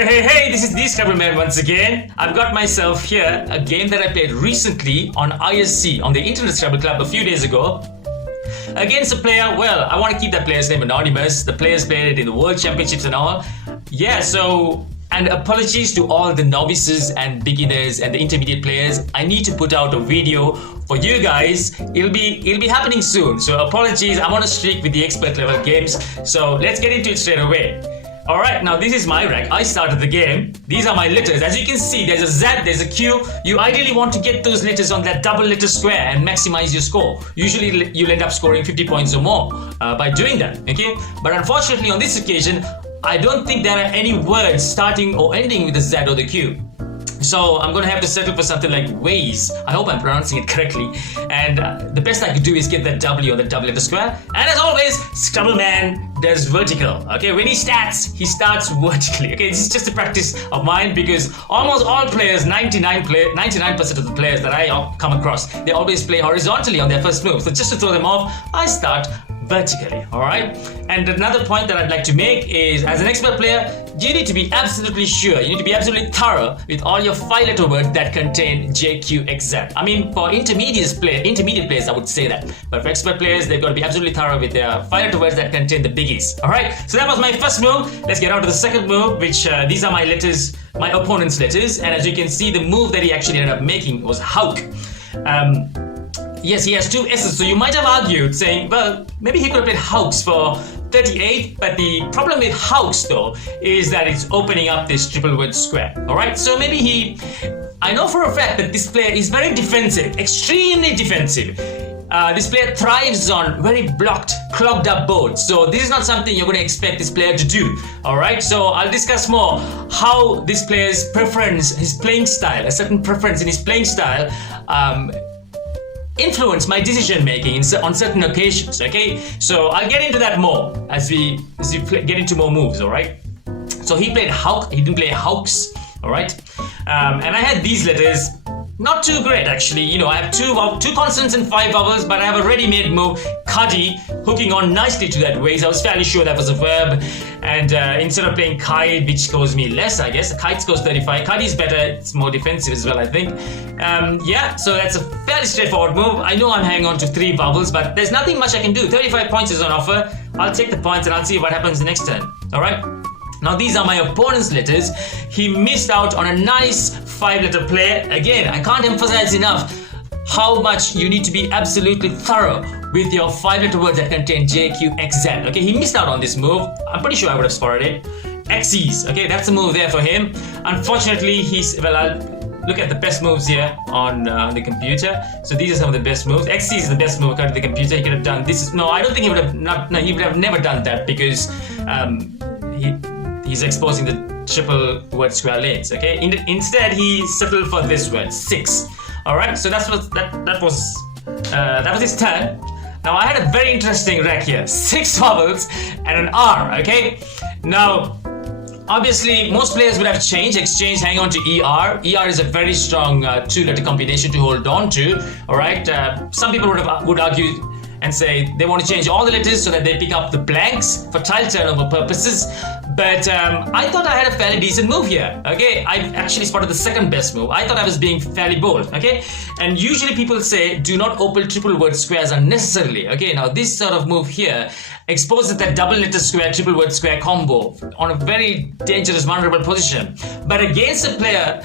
Hey, this is the SCRABBLEMAN once again. I've got myself here a game that I played recently on ISC, on the Internet Scrabble Club a few days ago. Against a player, well, I want to keep that player's name anonymous. The players played it in the World Championships and all. Yeah, so, and apologies to all the novices and beginners and the intermediate players. I need to put out a video for you guys. It'll be happening soon. So apologies, I'm on a streak with the expert level games. So let's get into it straight away. Alright, now this is my rack. I started the game. These are my letters. As you can see, there's a Z, there's a Q. You ideally want to get those letters on that double letter square and maximize your score. Usually you'll end up scoring 50 points or more by doing that, okay? But unfortunately on this occasion, I don't think there are any words starting or ending with the Z or the Q. So I'm going to have to settle for something like ways. I hope I'm pronouncing it correctly. And the best I could do is get that W on the double letter square. And as always, SCRABBLEMAN does vertical. Okay, when he starts vertically. Okay, this is just a practice of mine because almost all players, 99% of the players that I come across, they always play horizontally on their first move. So just to throw them off, I start vertically, alright? And another point that I'd like to make is, as an expert player, you need to be absolutely sure, you need to be absolutely thorough with all your 5-letter words that contain J, Q, X, Z. I mean, for intermediate players, I would say that. But for expert players, they've got to be absolutely thorough with their 5-letter words that contain the biggies, alright? So that was my first move. Let's get on to the second move, which these are my letters, my opponent's letters. And as you can see, the move that he actually ended up making was Hauk. Yes, he has two S's, so you might have argued saying, well, maybe he could have played Hauks for 38, but the problem with Hauks though is that it's opening up this triple word square, alright? So maybe I know for a fact that this player is very defensive, extremely defensive. This player thrives on very blocked, clogged up boards, so this is not something you're going to expect this player to do, alright? So I'll discuss more how this player's preference, his playing style, a certain preference in his playing style, influence my decision making on certain occasions, okay? So I'll get into that more as we get into more moves, alright? So he played Hauk, he didn't play Hauks, alright? And I had these letters, not too great actually, you know, I have two consonants and 5 vowels, but I have a ready-made move, Kadi, hooking on nicely to that ways. I was fairly sure that was a verb, and instead of playing Kite, which scores me less, I guess, Kite scores 35, Kadi is better, it's more defensive as well, I think. Yeah, so that's a fairly straightforward move. I know I'm hanging on to 3 vowels, but there's nothing much I can do. 35 points is on offer. I'll take the points and I'll see what happens the next turn, alright? Now these are my opponent's letters. He missed out on a nice 5-letter play. Again, I can't emphasize enough how much you need to be absolutely thorough with your 5-letter words that contain J, Q, X, Z. Okay, he missed out on this move. I'm pretty sure I would have spotted it. X's. Okay, that's a move there for him. Unfortunately, I'll look at the best moves here on the computer. So these are some of the best moves. XC is the best move according to the computer. He could have done this. No, I don't think he would have. He would have never done that because he's exposing the triple word square lanes. Okay. Instead, he settled for this word 6. All right. So that was his turn. Now I had a very interesting rack here. 6 vowels and an R. Okay. Now, obviously, most players would have exchanged, hang on to ER. ER is a very strong 2-letter combination to hold on to. All right. Some people would argue and say they want to change all the letters so that they pick up the blanks for tile turnover purposes. But I thought I had a fairly decent move here. Okay, I actually spotted the second best move. I thought I was being fairly bold. Okay, and usually people say do not open triple word squares unnecessarily. Okay, now this sort of move here exposes that double letter square, triple word square combo on a very dangerous, vulnerable position. But against a player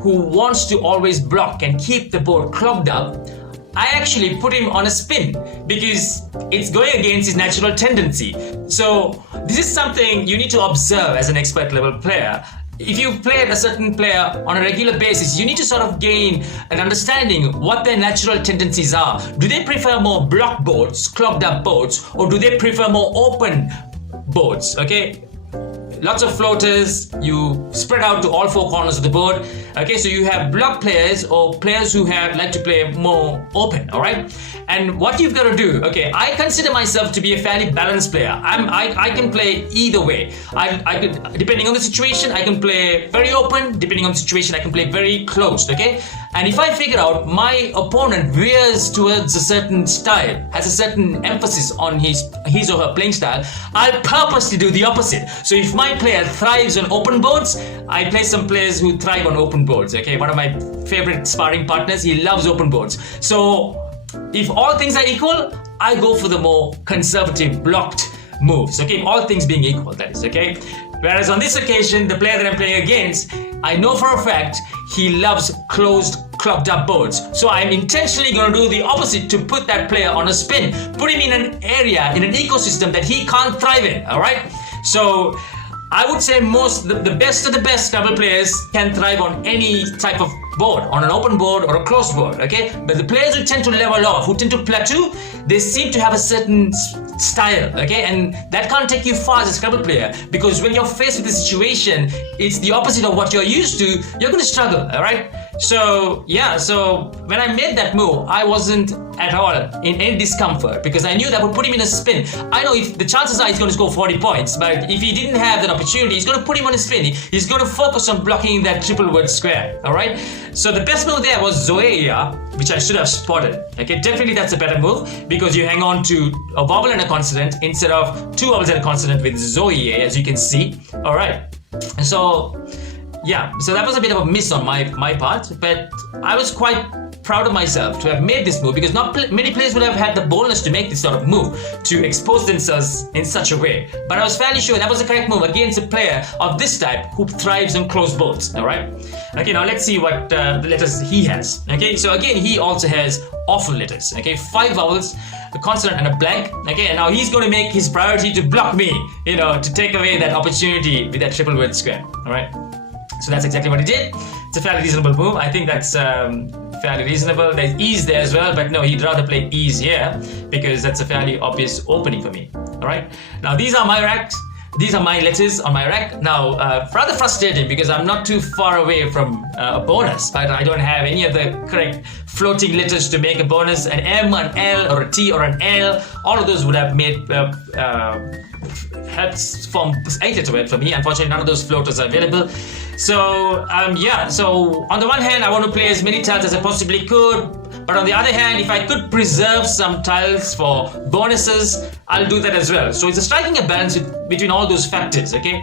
who wants to always block and keep the board clogged up, I actually put him on a spin because it's going against his natural tendency. So this is something you need to observe as an expert level player. If you've played a certain player on a regular basis, you need to sort of gain an understanding what their natural tendencies are. Do they prefer more block boards, clogged up boards, or do they prefer more open boards? Okay. Lots of floaters, you spread out to all 4 corners of the board. Okay, so you have block players or players who like to play more open, alright? And what you've got to do, okay, I consider myself to be a fairly balanced player. I can play either way. I could, depending on the situation, I can play very open. Depending on the situation, I can play very closed, okay? And if I figure out my opponent veers towards a certain style, has a certain emphasis on his or her playing style, I'll purposely do the opposite. So if my player thrives on open boards, I play some players who thrive on open boards, okay? One of my favorite sparring partners, he loves open boards. So if all things are equal, I go for the more conservative blocked moves, okay? All things being equal, that is, okay? Whereas on this occasion, the player that I'm playing against, I know for a fact he loves closed, clogged up boards. So I'm intentionally going to do the opposite to put that player on a spin, put him in an area, in an ecosystem that he can't thrive in, all right? So I would say the best of the best Scrabble players can thrive on any type of board, on an open board or a closed board, okay? But the players who tend to level off, who tend to plateau, they seem to have a certain style, okay? And that can't take you far as a Scrabble player, because when you're faced with a situation, it's the opposite of what you're used to, you're going to struggle, all right? So, yeah, so when I made that move, I wasn't at all in any discomfort because I knew that would put him in a spin. I know if the chances are he's going to score 40 points, but if he didn't have that opportunity, he's going to put him on a spin. He's going to focus on blocking that triple word square, all right? So the best move there was Zoeia, which I should have spotted. Okay, definitely that's a better move because you hang on to a vowel and a consonant instead of two vowels and a consonant with Zoe, as you can see. All right, so yeah, so that was a bit of a miss on my part, but I was quite proud of myself to have made this move because not many players would have had the boldness to make this sort of move, to expose themselves in such a way. But I was fairly sure that was the correct move against a player of this type who thrives on closed boards, all right? Okay, now let's see what the letters he has. Okay, so again, he also has awful letters, okay? 5 vowels, a consonant and a blank, okay? And now he's going to make his priority to block me, you know, to take away that opportunity with that triple word square, all right? So that's exactly what he did. It's a fairly reasonable move. I think that's fairly reasonable. There's ease there as well, but no, he'd rather play ease here because that's a fairly obvious opening for me. All right. Now these are my racks. These are my letters on my rack. Now, rather frustrating because I'm not too far away from a bonus, but I don't have any of the correct floating letters to make a bonus. An M, an L, or a T, or an L. All of those would have made helps form 8-letter word for me. Unfortunately, none of those floaters are available. So, yeah. So, on the one hand, I want to play as many tiles as I possibly could. But on the other hand, if I could preserve some tiles for bonuses, I'll do that as well. So it's a striking a balance between all those factors, okay?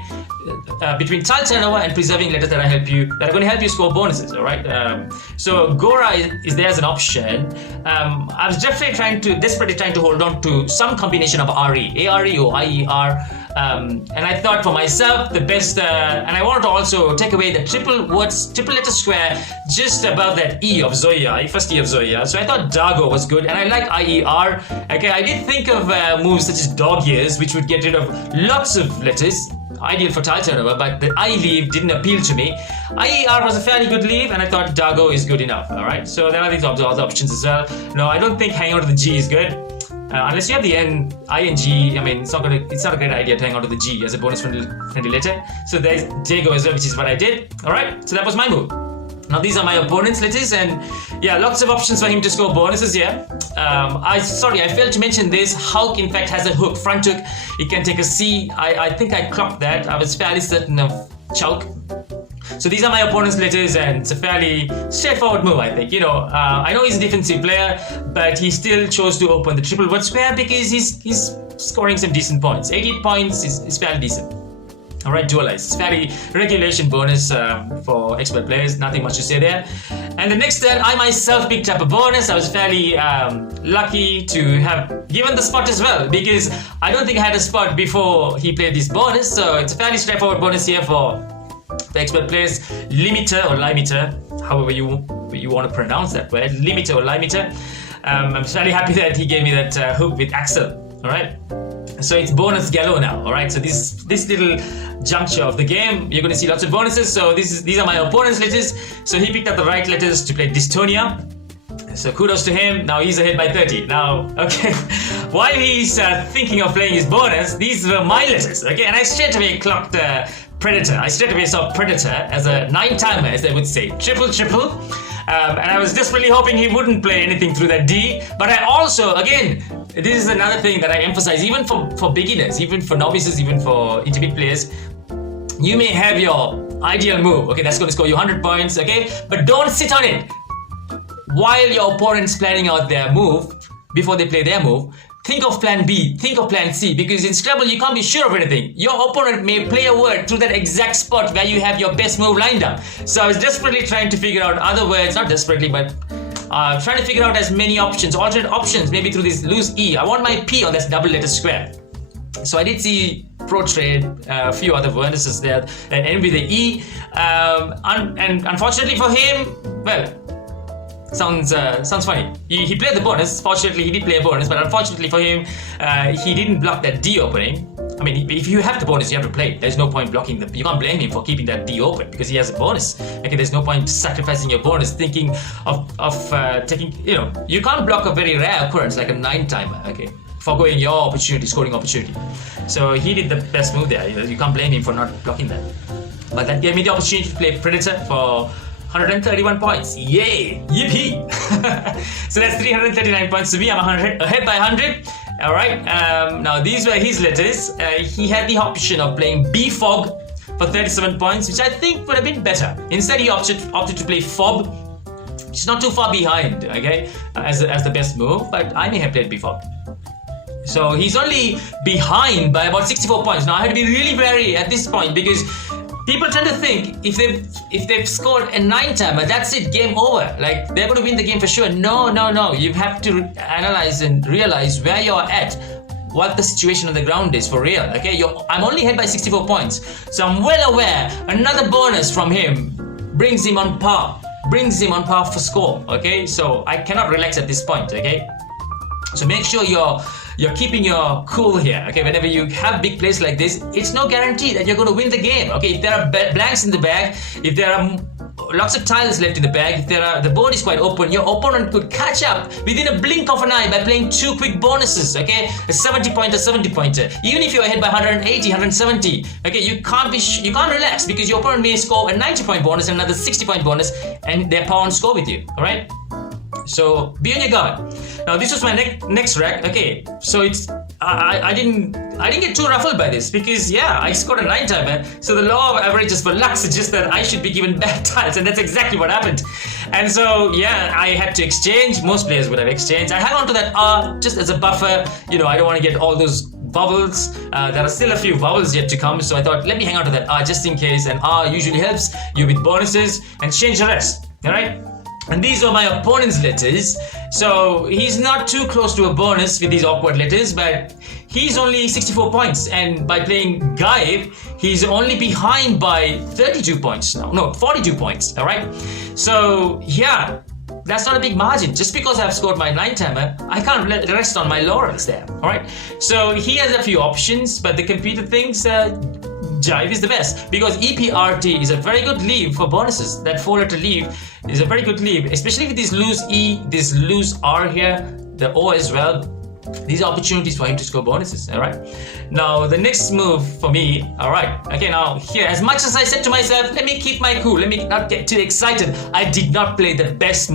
Between tile turnover and preserving letters that are going to help you score bonuses, all right? So Gora is there as an option. I was desperately trying to hold on to some combination of RE, A-R-E or I-E-R. And I thought for myself the best, and I wanted to also take away the triple letter square just above that E of Zoya, first E of Zoya. So I thought Dago was good, and I like IER. Okay, I did think of moves such as dog ears, which would get rid of lots of letters, ideal for tile turnover, but the I leave didn't appeal to me. IER was a fairly good leave, and I thought Dago is good enough. All right, so there are these other options as well. No, I don't think hanging on to the G is good. Unless you have the N, I and G, I mean, it's not a great idea to hang on to the G as a bonus friendly letter. So there's Dago as well, which is what I did. All right, so that was my move. Now these are my opponent's letters, and yeah, lots of options for him to score bonuses here. I failed to mention this. Hulk in fact has a hook, front hook. It can take a C. I think I clocked that. I was fairly certain of Chulk. So these are my opponent's letters, and it's a fairly straightforward move, I think. You know, I know he's a defensive player, but he still chose to open the triple word square because he's scoring some decent points. 88 points is fairly decent. All right, dualize. It's fairly regulation bonus for expert players. Nothing much to say there. And the next turn, I myself picked up a bonus. I was fairly lucky to have given the spot as well because I don't think I had a spot before he played this bonus. So it's a fairly straightforward bonus here for the expert players. Limiter or limiter, however you want to pronounce that word. Limiter or limiter. I'm fairly happy that he gave me that hook with Axel. All right. So it's bonus gallo now, all right? So this little juncture of the game, you're going to see lots of bonuses. So these are my opponent's letters. So he picked up the right letters to play Dystonia. So kudos to him. Now he's ahead by 30. Now, okay, while he's thinking of playing his bonus, these were my letters, okay? And I straight away clocked Predator. I straight away saw Predator as a 9-timer, as they would say. Triple. And I was desperately hoping he wouldn't play anything through that D. But I also, again, this is another thing that I emphasize, even for beginners, even for novices, even for intermediate players. You may have your ideal move, okay, that's going to score you 100 points, okay? But don't sit on it. While your opponent's planning out their move, before they play their move, think of plan B, think of plan C, because in Scrabble you can't be sure of anything. Your opponent may play a word through that exact spot where you have your best move lined up. So I was desperately trying to figure out other words, not desperately, but trying to figure out as many options, alternate options, maybe through this loose E. I want my P on this double letter square. So I did see Pro Trade, a few other vertices there, and end with the E. And unfortunately for him, well, sounds funny. He played the bonus. Fortunately, he did play a bonus, but unfortunately for him, he didn't block that D opening. I mean, if you have the bonus, you have to play. There's no point blocking you can't blame him for keeping that D open because he has a bonus. Okay, there's no point sacrificing your bonus, thinking of taking. You can't block a very rare occurrence like a 9-timer. Okay, forgoing your opportunity, scoring opportunity. So he did the best move there. You can't blame him for not blocking that. But that gave me the opportunity to play Predator for 131 points. Yay! Yippee! So that's 339 points to me. I'm ahead by 100. All right. Now these were his letters. He had the option of playing B-Fog for 37 points, which I think would have been better. Instead, he opted to play Fob, which is not too far behind, okay, as the best move. But I may have played B-Fog. So he's only behind by about 64 points. Now I had to be really wary at this point because people tend to think if they've scored a 9-timer, that's it, game over. Like they're going to win the game for sure. No. You have to analyze and realize where you're at, what the situation on the ground is for real. Okay, I'm only ahead by 64 points, so I'm well aware another bonus from him brings him on par for score. Okay, so I cannot relax at this point. Okay, so make sure you're keeping your cool here, okay? Whenever you have big plays like this, it's no guarantee that you're going to win the game, okay? If there are blanks in the bag, if there are lots of tiles left in the bag, if the board is quite open, your opponent could catch up within a blink of an eye by playing 2 quick bonuses, okay? A 70-pointer. Even if you're ahead by 180, 170, okay? You can't relax because your opponent may score a 90-point bonus and another 60-point bonus, and their power and score with you, all right? So be on your guard. Now this was my next rack. Okay, so I didn't get too ruffled by this because I scored a 9-timer. So the law of averages for luck suggests that I should be given bad tiles, and that's exactly what happened. And so I had to exchange. Most players would have exchanged. I hung on to that R just as a buffer. I don't want to get all those vowels. There are still a few vowels yet to come, so I thought let me hang on to that R just in case. And R usually helps you with bonuses and change the rest. All right. And these are my opponent's letters. So he's not too close to a bonus with these awkward letters, but he's only 64 points. And by playing Gaib, he's only behind by 32 points now. No, 42 points, all right? So, that's not a big margin. Just because I've scored my 9-timer, I can't rest on my laurels there, all right? So he has a few options, but the computer thinks Jive is the best because EPRT is a very good leave for bonuses. That 4-letter leave is a very good leave, especially with this loose E, this loose R here, the O as well. These are opportunities for him to score bonuses, all right? Now, the next move for me, all right, okay, now here, as much as I said to myself, let me keep my cool, let me not get too excited, I did not play the best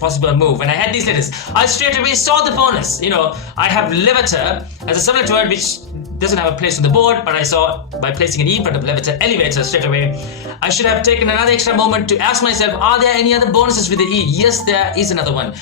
possible move. When I had these letters, I straight away saw the bonus. I have Levator as a similar word which doesn't have a place on the board, but I saw by placing an E in front of Levator, elevator straight away. I should have taken another extra moment to ask myself, are there any other bonuses with the E? Yes, there is another one.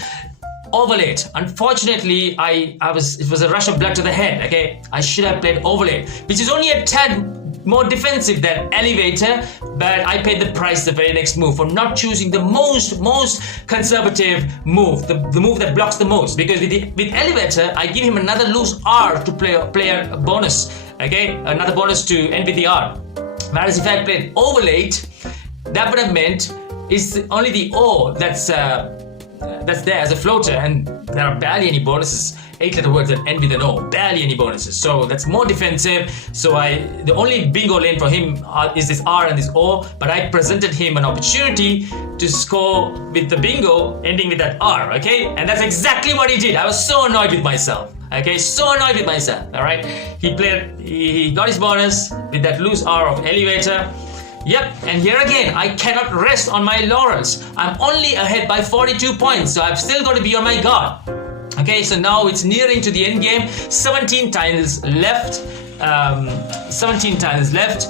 Overlaid. Unfortunately, it was a rush of blood to the head, okay? I should have played Overlaid, which is only a tad more defensive than Elevator, but I paid the price the very next move for not choosing the most conservative move, the move that blocks the most, because with Elevator, I give him another loose R to play a bonus, okay? Another bonus to end with the R. Whereas if I played Overlaid, that would have meant it's only the O that's there as a floater, and there are barely any bonuses. 8-letter words that end with an O, barely any bonuses. So that's more defensive. So the only bingo lane for him is this R and this O, but I presented him an opportunity to score with the bingo ending with that R, okay? And that's exactly what he did. I was so annoyed with myself. Okay, so annoyed with myself. All right, he got his bonus with that loose R of elevator. Yep, and here again, I cannot rest on my laurels. I'm only ahead by 42 points, so I've still got to be on my guard. Okay, so now it's nearing to the end game. 17 tiles left. 17 tiles left.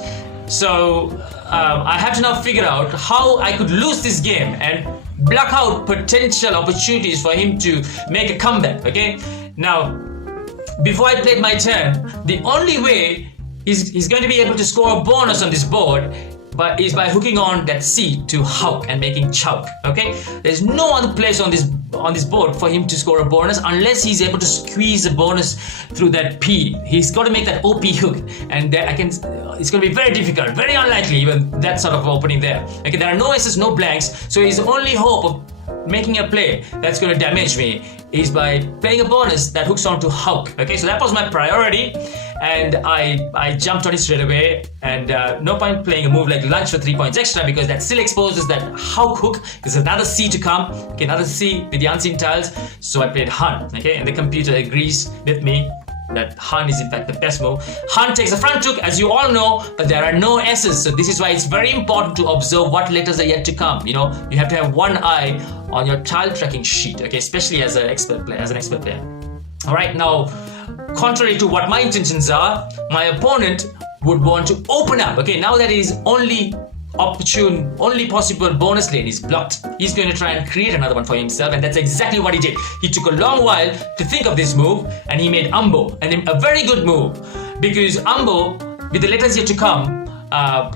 So I have to now figure out how I could lose this game and block out potential opportunities for him to make a comeback. Okay, now before I played my turn, the only way he's going to be able to score a bonus on this board is by hooking on that C to Hawk and making Chouk. Okay, there's no other place on this board for him to score a bonus unless he's able to squeeze a bonus through that P. He's got to make that OP hook, and it's going to be very difficult, very unlikely even that sort of opening there. Okay, there are no S's, no blanks, so his only hope of making a play that's going to damage me is by playing a bonus that hooks on to Hawk. Okay, so that was my priority, and I jumped on it straight away, and no point playing a move like lunch for 3 points extra because that still exposes that Hawk hook. There's another C to come, okay, another C with the unseen tiles, so I played Hun, okay, and the computer agrees with me that Hun is in fact the best move. Hun takes the front hook, as you all know, but there are no S's, so this is why it's very important to observe what letters are yet to come. You know, you have to have one eye on your tile tracking sheet, okay, especially as an expert player. All right, now, contrary to what my intentions are, my opponent would want to open up. Okay, now that his only possible bonus lane is blocked, he's going to try and create another one for himself, and that's exactly what he did. He took a long while to think of this move, and he made Umbo, and a very good move, because Umbo, with the letters yet to come,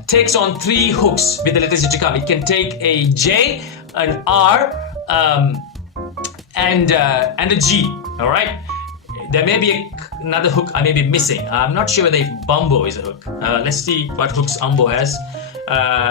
takes on 3 hooks with the letters yet to come. It can take a J, an R, and a G. All right. There may be another hook I may be missing. I'm not sure whether if Bumbo is a hook. Let's see what hooks Umbo has.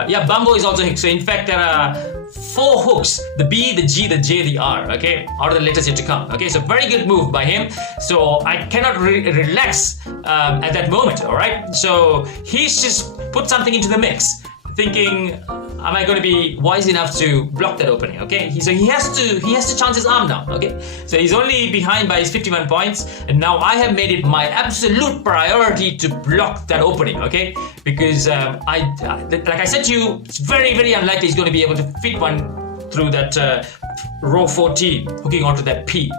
Yeah, Bumbo is also a hook. So in fact, there are 4 hooks: the B, the G, the J, the R. Okay, out of the letters yet to come. Okay, so very good move by him. So I cannot relax at that moment. All right. So he's just put something into the mix, thinking, am I going to be wise enough to block that opening? Okay, so he has to chance his arm down. Okay, so he's only behind by his 51 points, and now I have made it my absolute priority to block that opening. Okay, because like I said to you, it's very, very unlikely he's going to be able to fit one through that row 14, hooking onto that P.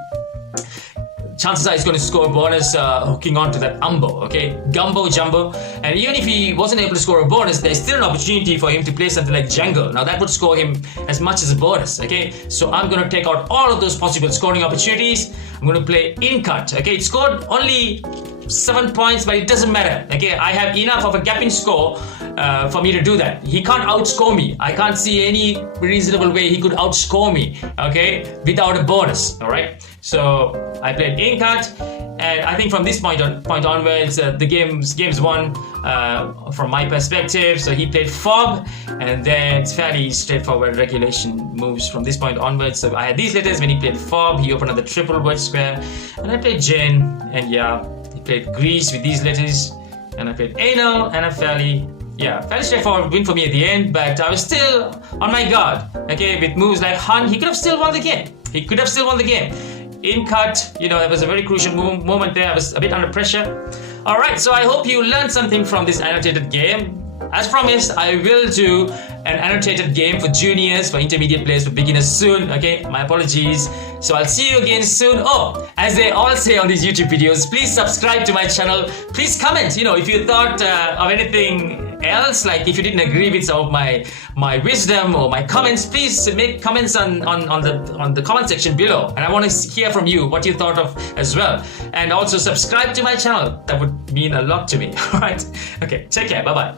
Chances are he's going to score a bonus hooking onto that Umbo, okay? Gumbo, Jumbo. And even if he wasn't able to score a bonus, there's still an opportunity for him to play something like Jungle. Now that would score him as much as a bonus, okay? So I'm going to take out all of those possible scoring opportunities. I'm going to play In Cut, okay? It scored only 7 points, but it doesn't matter, okay? I have enough of a gap in score for me to do that. He can't outscore me. I can't see any reasonable way he could outscore me, okay, without a bonus, all right? So I played In Cut, and I think from this point onwards, the game's won from my perspective. So he played Fob, and then it's fairly straightforward regulation moves from this point onwards. So I had these letters when he played Fob. He opened up the triple word square, and I played Jen, and yeah, he played Greece with these letters, and I played Anal, and a fairly straightforward win for me at the end, but I was still on my guard. Okay, with moves like Hun, he could have still won the game. In Cut, you know, that was a very crucial moment there. I was a bit under pressure. All right, so I hope you learned something from this annotated game. As promised, I will do an annotated game for juniors, for intermediate players, for beginners soon. Okay, my apologies. So I'll see you again soon. Oh, as they all say on these YouTube videos, please subscribe to my channel. Please comment, you know, if you thought of anything else, like if you didn't agree with some of my wisdom or my comments, please make comments on the comment section below, and I want to hear from you what you thought of as well. And also subscribe to my channel. That would mean a lot to me. All right, okay, take care, bye bye.